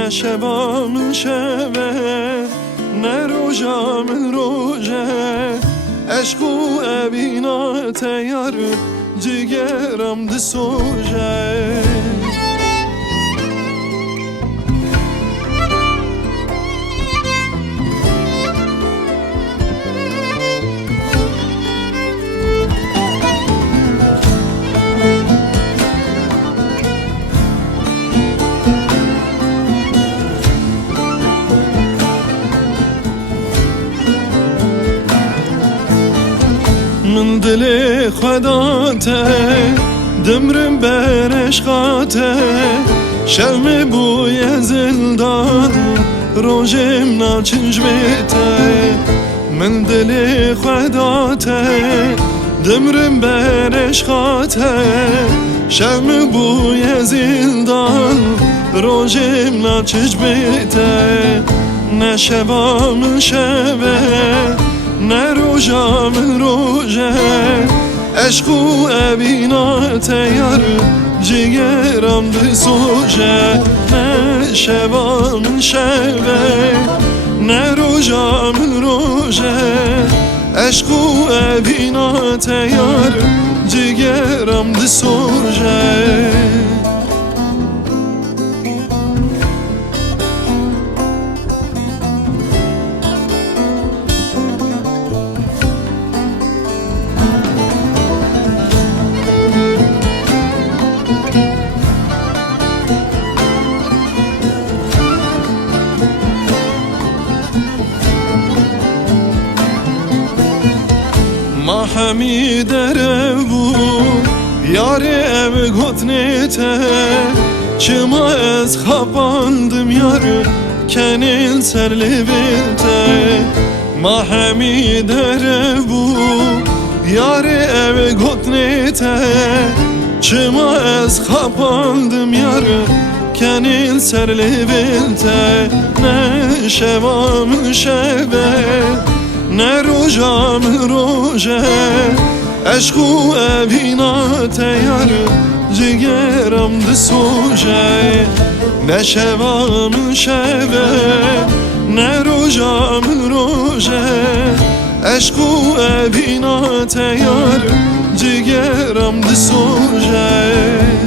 نه شبام شبه نه روژام روژه عشق و ابینات یار جگرم ده سوژه من دل خداته دمرم بر عشقاته شرم بوی زندان روژم ناچنج بیته من دل خداته دمرم بر عشقاته شرم بوی زندان روژم ناچنج بیته نه شبام شبه نه روژام روژه عشق و ابینات یار جگرم ده سوژه نه شبام شبه نه روژام روژه عشق و ابینات یار جگرم ده سوژه ما همی دره بود یار ام گوتنیته چه ما از خواندم یار کنین سر لبیته ما همی دره بود یار ام گوتنیته چه ما از خواندم یار کنین سر لبیته نه شبام شبه نه روژام روژه عشق و ابینات یار جگرم ده سوژه نه شبام شبه نه روژام روژه عشق و ابینات یار جگرم ده سوژه